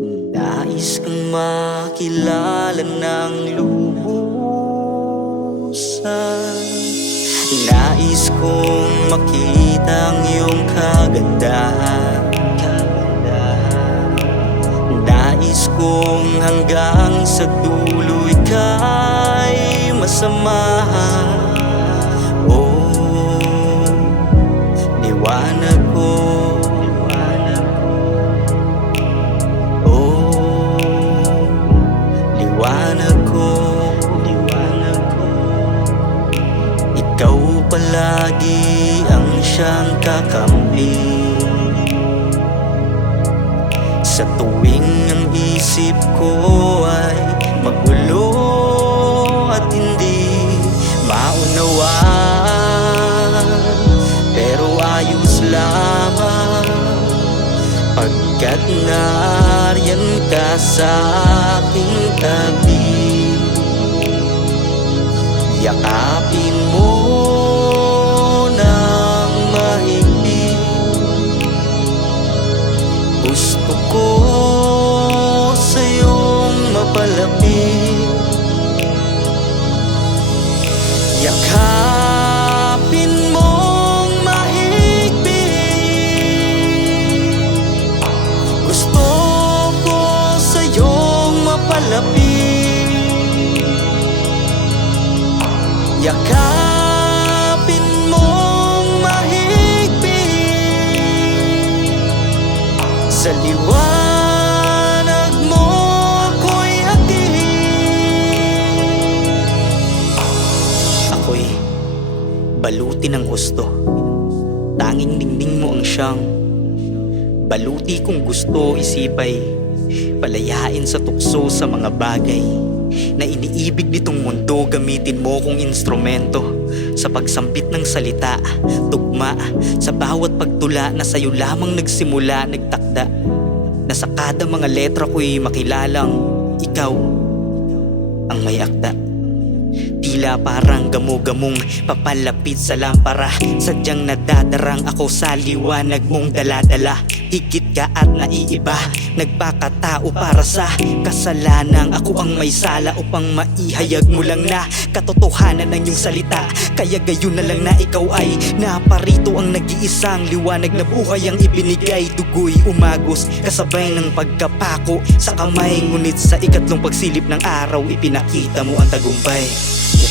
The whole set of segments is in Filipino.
Nais kang makilala ng lubusan. Nais kong makita ang iyong kagandahan. Nais kong hanggang sa dulo ika'y masamahan. Oh, liwanag ko siyang kakampi. Sa tuwing ang isip ko ay magulo at hindi maunawaan Pero ayos lamang Pagkat nariyan ka sa aking tabi. Yakapin mapalapit Yakapin mong mahigpit. Gusto ko sa'yong mapalapit. Yakapin Sa liwanag baluti ng gusto. Tanging dingding mo ang siyang Baluti kung gusto isipay Palayain sa tukso sa mga bagay Na iniibig nitong mundo. Gamitin mo kong instrumento Sa pagsampit ng salita Tugma Sa bawat pagtula Na sa'yo lamang nagsimula Nagtakda Na sa kada mga letra ko'y makilalang Ikaw Ang may akda Tila parang gamo-gamong papalapit sa lampara. Sadyang nadadarang ako sa liwanag mong daladala Higit ka at naiiba. Nagpakatao para sa kasalanang Ako ang may sala upang maihayag mo lang na Katotohanan ng iyong salita. Kaya gayon na lang na ikaw ay Naparito ang nag-iisang liwanag na buhay ang ibinigay. Dugoy umagos kasabay ng pagkapako Sa kamay. Ngunit sa ikatlong pagsilip ng araw Ipinakita mo ang tagumpay.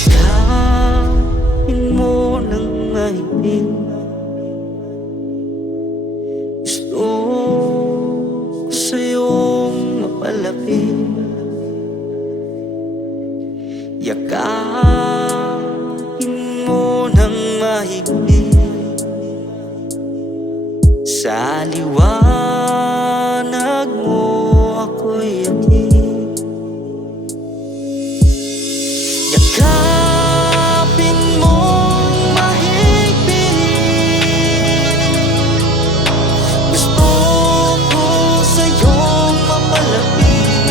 Yakapin mo ng mahigpit Sa liwanag mo ako'y aking Yakapin mong mahigpit. Gusto ko sa'yong mapalapit.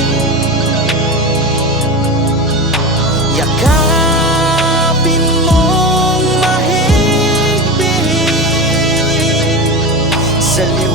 Yakapin Salute.